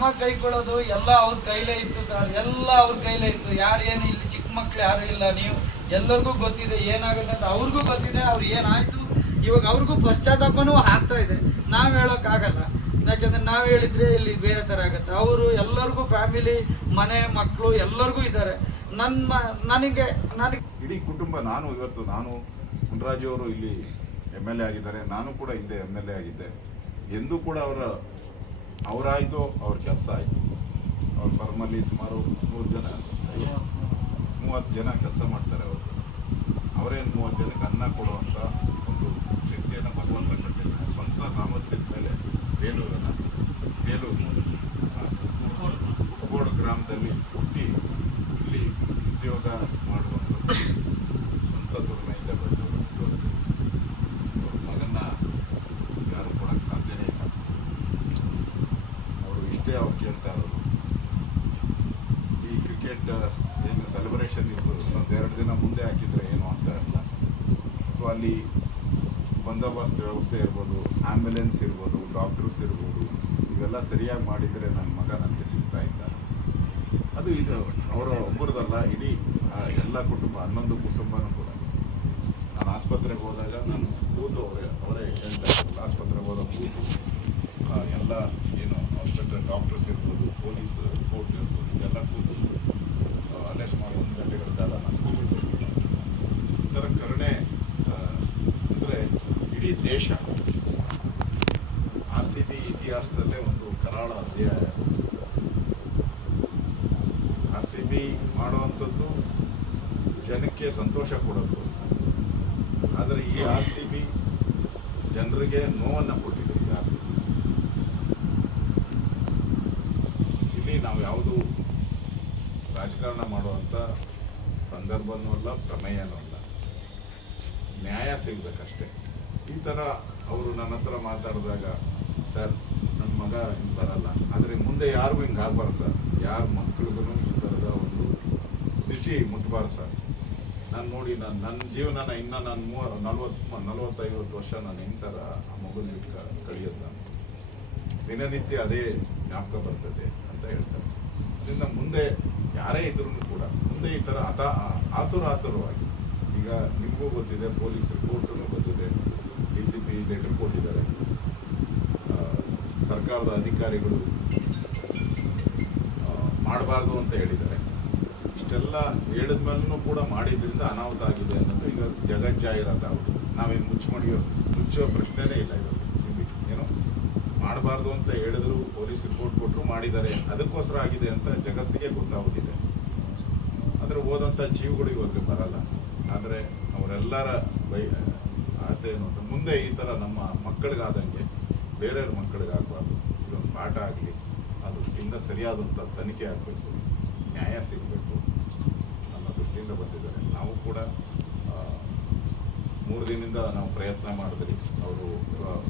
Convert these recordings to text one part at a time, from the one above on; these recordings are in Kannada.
ಕ್ರಮ ಕೈಗೊಳ್ಳೋದು ಎಲ್ಲ ಅವ್ರ ಕೈಲೇ ಇತ್ತು ಸರ್, ಎಲ್ಲ ಅವ್ರ ಕೈಲೇ ಇತ್ತು. ಯಾರೇನು ಇಲ್ಲಿ ಚಿಕ್ಕ ಮಕ್ಳು ಯಾರು ಇಲ್ಲ, ನೀವು ಎಲ್ಲರಿಗೂ ಗೊತ್ತಿದೆ ಏನಾಗುತ್ತೆ ಅಂತ, ಅವ್ರಿಗೂ ಗೊತ್ತಿದೆ ಅವ್ರು ಏನಾಯ್ತು. ಇವಾಗ ಅವ್ರಿಗೂ ಪಶ್ಚಾತ್ತಾಪನೂ ಆಗ್ತಾ ಇದೆ. ನಾವು ಹೇಳೋಕ್ಕಾಗಲ್ಲ, ಯಾಕಂದ್ರೆ ನಾವು ಹೇಳಿದ್ರೆ ಇಲ್ಲಿ ಬೇರೆ ಥರ ಆಗುತ್ತೆ. ಅವರು ಎಲ್ಲರಿಗೂ ಫ್ಯಾಮಿಲಿ, ಮನೆ, ಮಕ್ಕಳು ಎಲ್ಲರಿಗೂ ಇದ್ದಾರೆ. ನನಗೆ ಇಡೀ ಕುಟುಂಬ, ನಾನು ಮುನ್ರಾಜು ಅವರು ಇಲ್ಲಿ MLA ಆಗಿದ್ದಾರೆ, ನಾನು ಕೂಡ ಹಿಂದೆ MLA ಆಗಿದ್ದೆ. ಎಂದೂ ಕೂಡ ಅವರಾಯಿತು, ಅವ್ರ ಕೆಲಸ ಆಯಿತು. ಅವ್ರ ಫರ್ಮಲ್ಲಿ ಸುಮಾರು 30 ಜನ ಕೆಲಸ ಮಾಡ್ತಾರೆ. ಅವರೇನು 30 ಜನಕ್ಕೆ ಅನ್ನ ಕೊಡುವಂಥ ಒಂದು ಶಕ್ತಿಯನ್ನು ಭಗವಂತ ಕೊಟ್ಟಿದ್ದಾರೆ. ಸ್ವಂತ ಸಾಮರ್ಥ್ಯದ ಮೇಲೆ ಬೇಲೂರು ಕೋಡು ಗ್ರಾಮದಲ್ಲಿ ಹುಟ್ಟಿ ಇಲ್ಲಿ ಉದ್ಯೋಗ ಮಾಡುವಂಥದ್ದು, ಸ್ವಂತ ದುಡಿಮೆಯಿಂದ ಬೆಳೆದು ಅವ್ರ ಮಗನ್ನ ಯಾರು ಕೊಡೋಕ್ಕೆ ಸಾಧ್ಯನೇ ಇಲ್ಲ. ಅವರು ಇಷ್ಟೇ ಅವ್ರು ಕೇಳ್ತಾ ಇರೋದು. ಈ ಕ್ರಿಕೆಟ್ ಏನು ಸೆಲೆಬ್ರೇಷನ್ ಇದ್ದು ಇನ್ನೊಂದು 2 ದಿನ ಮುಂದೆ ಹಾಕಿದರೆ ಏನು ಅಂತ ಇಲ್ಲ, ಅಥವಾ ಅಲ್ಲಿ ಬಂದೋಬಸ್ತ್ ವ್ಯವಸ್ಥೆ ಇರ್ಬೋದು, ಆ್ಯಂಬುಲೆನ್ಸ್ ಇರ್ಬೋದು, ಡಾಕ್ಟರ್ಸ್ ಇರ್ಬೋದು, ಇವೆಲ್ಲ ಸರಿಯಾಗಿ ಮಾಡಿದರೆ ನನ್ನ ಮಗ ನನಗೆ ಸಿಗ್ತಾ ಇದ್ದ. ಅದು ಇದು ಅವರ ಒಬ್ಬರದಲ್ಲ, ಇಡೀ ಎಲ್ಲ ಕುಟುಂಬ, 11 ಕುಟುಂಬನೂ ಕೂಡ. ನಾನು ಆಸ್ಪತ್ರೆಗೆ ಹೋದಾಗ ನಾನು ಕೂತು ಅವರೇ ಹೇಳ್ತಾ ಇದ್ರು, ಆಸ್ಪತ್ರೆಗೆ ಹೋದಾಗ ಕೂತು ಎಲ್ಲ ಏನು ಹಾಸ್ಪಿಟಲ್ ಡಾಕ್ಟರ್ಸ್ ಇರ್ಬೋದು, ಪೊಲೀಸ್ ಕೋರ್ಟ್ ಇರ್ಬೋದು, ಇದೆಲ್ಲ ಕೂತು ಅಲ್ಲೇ ಸುಮಾರು 1 ಗಂಟೆಗಳ ಕಾಲ ನಾನು ಕೂತಿದ್ದೆ. ಈ ಥರ ಕರುಣೆ ಅಂದರೆ ಇಡೀ ದೇಶ RCB ಇತಿಹಾಸದಲ್ಲೇ ಒಂದು ಕರಾಳ ಅಧ್ಯಾಯ. RCB ಮಾಡುವಂಥದ್ದು ಜನಕ್ಕೆ ಸಂತೋಷ ಕೊಡೋದಕ್ಕೋಸ್ಕರ, ಆದರೆ ಈ RCB ಜನರಿಗೆ ನೋವನ್ನು ಕೊಟ್ಟಿದೆ. ಈ RCB ಇಲ್ಲಿ ನಾವು ಯಾವುದು ರಾಜಕಾರಣ ಮಾಡುವಂಥ ಸಂದರ್ಭನೂ ಅಲ್ಲ, ಪ್ರಮೇಯನೂ ಅಲ್ಲ. ನ್ಯಾಯ ಸಿಗಬೇಕಷ್ಟೇ. ಈ ಥರ ಅವರು ನನ್ನ ಹತ್ರ ಮಾತಾಡಿದಾಗ, ಸರ್ ನನ್ನ ಮಗ ಹಿಂಗೆ ಬರಲ್ಲ, ಆದರೆ ಮುಂದೆ ಯಾರಿಗೂ ಹಿಂಗೆ ಆಗಬಾರ್ದು ಸರ್, ಯಾರ ಮಕ್ಕಳಿಗೂ ಈ ಥರದ ಒಂದು ಸ್ಥಿತಿ ಮುಟ್ಬಾರ್ದು ಸರ್. ನಾನು ನೋಡಿ ನನ್ನ ಜೀವನನ ಇನ್ನು ನಾನು 40-50 ವರ್ಷ ನಾನು ಹೆಂಗೆ ಸರ್ ಆ ಮಗುನ ಕಳಿಯೋದು, ನಾನು ದಿನನಿತ್ಯ ಅದೇ ಜ್ಞಾಪಕ ಬರ್ತದೆ ಅಂತ ಹೇಳ್ತಾರೆ. ಅದರಿಂದ ಮುಂದೆ ಯಾರೇ ಇದ್ರೂ ಕೂಡ ಮುಂದೆ ಈ ಥರ ಆತುರವಾಗಿ, ಈಗ ನಿಮಗೂ ಗೊತ್ತಿದೆ, ಪೊಲೀಸ್ ರಿಪೋರ್ಟೂ ಗೊತ್ತಿದೆ, DCP ಲೆಟರ್ ಕೊಟ್ಟಿದ್ದಾರೆ, ಸರ್ಕಾರದ ಅಧಿಕಾರಿಗಳು ಮಾಡಬಾರ್ದು ಅಂತ ಹೇಳಿದ್ದಾರೆ. ಇಷ್ಟೆಲ್ಲ ಹೇಳಿದ ಮೇಲೂ ಕೂಡ ಮಾಡಿದ್ರಿಂದ ಅನಾಹುತ ಆಗಿದೆ ಅನ್ನೋದು ಈಗ ಜಗಜ್ಜಾಹಿರಾತಾಗುತ್ತೆ. ನಾವೇನು ಮುಚ್ಚುವ ಪ್ರಶ್ನೆನೇ ಇಲ್ಲ. ಇದು ಏನು ಮಾಡಬಾರ್ದು ಅಂತ ಹೇಳಿದ್ರು, ಪೊಲೀಸ್ ರಿಪೋರ್ಟ್ ಕೊಟ್ಟರು, ಮಾಡಿದ್ದಾರೆ, ಅದಕ್ಕೋಸ್ಕರ ಆಗಿದೆ ಅಂತ ಜಗತ್ತಿಗೆ ಗೊತ್ತಾಗೋದಿದೆ. ಆದರೆ ಹೋದಂಥ ಜೀವಗಳು ಇವಾಗ ಬರಲ್ಲ. ಆದರೆ ಅವರೆಲ್ಲರ ಆಸೆ ಏನು ಅಂತ, ಮುಂದೆ ಈ ಥರ ನಮ್ಮ ಮಕ್ಕಳಿಗಾದಂಗೆ ಬೇರೆಯವ್ರ ಮಕ್ಕಳಿಗಾಗಬಾರ್ದು. ಇದೊಂದು ಪಾಠ ಆಗಲಿ, ಆ ದೃಷ್ಟಿಯಿಂದ ಸರಿಯಾದಂಥ ತನಿಖೆ ಆಗಬೇಕು, ನ್ಯಾಯ ಸಿಗಬೇಕು ನಮ್ಮ ದೃಷ್ಟಿಯಿಂದ ಬಂದಿದ್ದಾರೆ. ನಾವು ಕೂಡ 3 ದಿನದಿಂದ ನಾವು ಪ್ರಯತ್ನ ಮಾಡಿದ್ರಿ. ಅವರು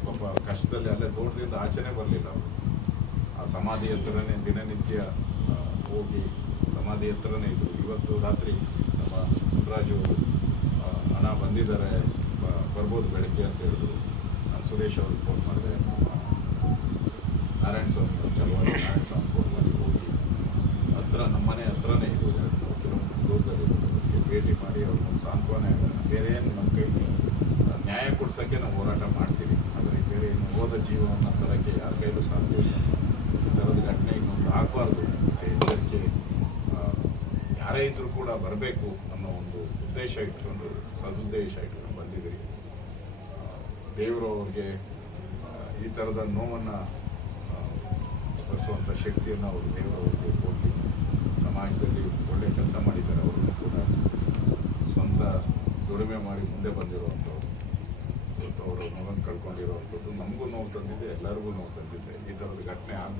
ಪಾಪ ಕಷ್ಟದಲ್ಲಿ ಅಲ್ಲೇ ತೋಟದಿಂದ ಆಚೆನೇ ಬರಲಿಲ್ಲ. ಅವರು ಆ ಸಮಾಧಿ ಹತ್ರನೇ ದಿನನಿತ್ಯ ಹೋಗಿ ಸಮಾಧಿ ಹತ್ರನೇ ಇದ್ದರು. ಇವತ್ತು ರಾತ್ರಿ ನಮ್ಮ ಮುನ್ರಾಜು ಹಣ ಬಂದಿದ್ದಾರೆ, ಬರ್ಬೋದು ಬೆಳಗ್ಗೆ ಅಂತ ಹೇಳಿದ್ರು. ನಾನು ಸುರೇಶ್ ಅವ್ರಿಗೆ ಫೋನ್ ಮಾಡಿದೆ, ನಾರಾಯಣ ಸ್ವಾಮಿ ಫೋನ್ ಮಾಡಿ ಹೋಗಿ ನಮ್ಮನೆ ಹತ್ರನೇ ಇದು 2-3 ಕಿಲೋಮೀಟರ್ ದೂರದಲ್ಲಿ ಅದಕ್ಕೆ ಭೇಟಿ ಮಾಡಿ ಅವ್ರಿಗೊಂದು ಸಾಂತ್ವನ. ಬೇರೆ ಏನು ನಮ್ಮ ಕೈಲಿ ನ್ಯಾಯ ಕೊಡ್ಸೋಕ್ಕೆ ನಾವು ಹೋರಾಟ ಮಾಡ್ತೀವಿ, ಆದರೆ ಬೇರೆ ಏನು ಹೋದ ಜೀವವನ್ನು ತರೋಕ್ಕೆ ಯಾರ ಕೈಲೂ ಸಾಧ್ಯ ಇಲ್ಲ. ಈ ಥರದ ಘಟನೆ ಇನ್ನೊಂದು ಆಗಬಾರ್ದು ಅಂತ ಎಚ್ಚರಿಕೆ ಯಾರೇ ಇದ್ದರೂ ಕೂಡ ಬರಬೇಕು ಅನ್ನೋ ಒಂದು ಉದ್ದೇಶ ಇಟ್ಕೊಂಡು, ಸದುದ್ದೇಶ ಇಟ್ಕೊಂಡು ಬಂದಿದ್ದೀರಿ. ದೇವರು ಅವ್ರಿಗೆ ಈ ಥರದ ನೋವನ್ನು ಭರಿಸುವಂಥ ಶಕ್ತಿಯನ್ನು ಅವರು ದೇವರು ಅವ್ರಿಗೆ ಕೊಡಲಿ. ಸಮಾಜದಲ್ಲಿ ಒಳ್ಳೆಯ ಕೆಲಸ ಮಾಡಿದ್ದಾರೆ. ಅವರು ಕೂಡ ಸ್ವಂತ ದುಡಿಮೆ ಮಾಡಿ ಮುಂದೆ ಬಂದಿರುವಂಥವ್ರು. ಇವತ್ತು ಅವರು ಮಗನ ಕಳ್ಕೊಂಡಿರುವಂಥದ್ದು ನಮಗೂ ನೋವು ತಂದಿದೆ, ಎಲ್ಲರಿಗೂ ನೋವು ತಂದಿದೆ. ಈ ಥರದ ಘಟನೆ ಆಗಬಾರ್ದು.